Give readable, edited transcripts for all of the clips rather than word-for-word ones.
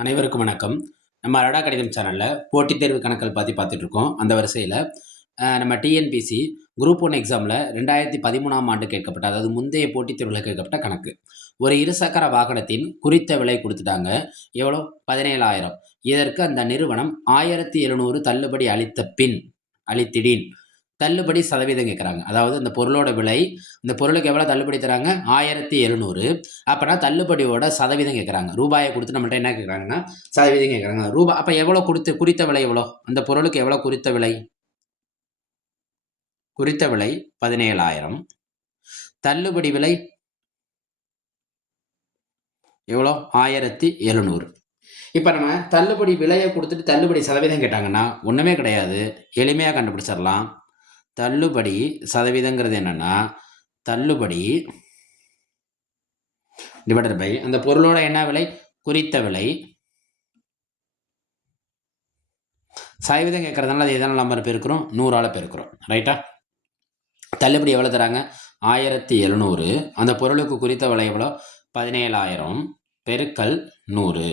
அனைவருக்கும் வணக்கம். நம்ம அரடா கணிதம் சேனலில் போட்டித் தேர்வு கணக்குகள் பற்றி பார்த்துட்ருக்கோம். அந்த வரிசையில் நம்ம டிஎன்பிசி குரூப் 1 எக்ஸாமில் 2013ஆம் ஆண்டு கேட்கப்பட்ட, அதாவது முந்தைய போட்டித் தேர்வில் கேட்கப்பட்ட கணக்கு. ஒரு இருசக்கர வாகனத்தின் குறித்த விலை கொடுத்துட்டாங்க. எவ்வளோ? 17,000. இதற்கு அந்த நிறுவனம் 1700 தள்ளுபடி அளித்திடின் தள்ளுபடி சதவீதம் கேட்குறாங்க. அதாவது இந்த பொருளோட விலை, இந்த பொருளுக்கு எவ்வளோ தள்ளுபடி தராங்க? 1700. அப்போனா தள்ளுபடியோட சதவீதம் கேட்குறாங்க. ரூபாயை கொடுத்து நம்மள்ட்ட என்ன கேட்குறாங்கன்னா சதவீதம் கேட்குறாங்க. ரூபாய் அப்போ எவ்வளோ குறித்த விலை எவ்வளோ? அந்த பொருளுக்கு எவ்வளோ குறித்த விலை? குறித்த விலை 17,000. தள்ளுபடி விலை எவ்வளோ? 1700. இப்போ நம்ம தள்ளுபடி விலையை கொடுத்துட்டு தள்ளுபடி சதவீதம் கேட்டாங்கன்னா ஒன்றுமே கிடையாது, எளிமையாக கண்டுபிடிச்சிடலாம். தள்ளுபடி சதவீதங்கிறது என்னன்னா, தள்ளுபடி டிவைடட் பை அந்த பொருளோட என்ன விலை? குறித்த விலை. சதவீதம் கேட்கறதுனால அது எதனால் நம்ம பெருக்கிறோம்? 100ஆல் பெருக்கிறோம். ரைட்டா? தள்ளுபடி எவ்வளோ தராங்க? 1700. அந்த பொருளுக்கு குறித்த விலை எவ்வளோ? 17,000 பெருக்கல் 100.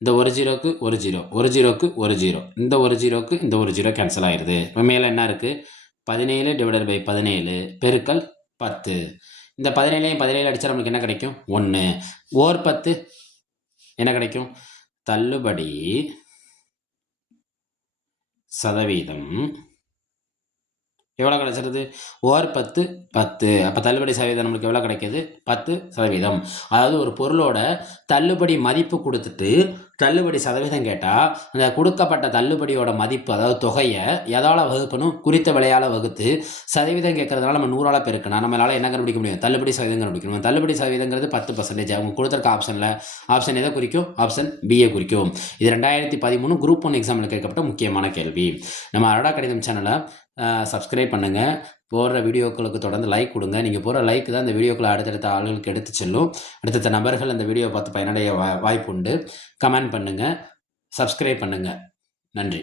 இந்த ஒரு ஜீரோக்கு ஒரு ஜீரோ, ஒரு ஜீரோக்கு ஒரு ஜீரோ, இந்த ஒரு ஜீரோக்கு இந்த ஒரு ஜீரோ கேன்சல் ஆயிடுது. இப்போ மேலே என்ன இருக்குது? 17 டிவைடட் பை 17 பெருக்கல் 10. இந்த 17ஐயும் 17 அடித்தா நமக்கு என்ன கிடைக்கும்? 1. ஓர் 10 என்ன கிடைக்கும்? தள்ளுபடி சதவீதம் எவ்வளோ கிடைச்சிருது? ஓர் 10 10. அப்போ தள்ளுபடி சதவீதம் நம்மளுக்கு எவ்வளோ கிடைக்கிது? 10%. அதாவது ஒரு பொருளோட தள்ளுபடி மதிப்பு கொடுத்துட்டு தள்ளுபடி சதவீதம் கேட்டால் அந்த கொடுக்கப்பட்ட தள்ளுபடியோட மதிப்பு, அதாவது தொகையை எதால் வகுக்கணும்? குறித்த விலையால் வகுத்து சதவீதம் கேட்கறதுனால நம்ம 100ஆல் பெருக்கணும். நம்மளால் என்ன கண்டுபிடிக்க முடியும்? தள்ளுபடி சதவீதம் கண்டுபிடிக்கணும். தள்ளுபடி சதவீதங்கிறது 10%. அவங்க கொடுத்துருக்க ஆப்ஷன் எதை குறிக்கும்? ஆப்ஷன் பியை குறிக்கும். இது 2013 குரூப் 1 எக்ஸாமில் கேட்கப்பட்ட முக்கியமான கேள்வி. நம்ம அரடா கணிதம் சேனலை சப்ஸ்கிரைப் பண்ணுங்கள். போடுற வீடியோக்களுக்கு தொடர்ந்து லைக் கொடுங்க. நீங்கள் போகிற லைக் தான் இந்த வீடியோக்களை அடுத்தடுத்த ஆளுகளுக்கு எடுத்து செல்லும். அடுத்தடுத்த நபர்கள் இந்த வீடியோ பார்த்து பயனடைய வாய்ப்பு உண்டு. கமெண்ட் பண்ணுங்கள், சப்ஸ்கிரைப் பண்ணுங்கள். நன்றி.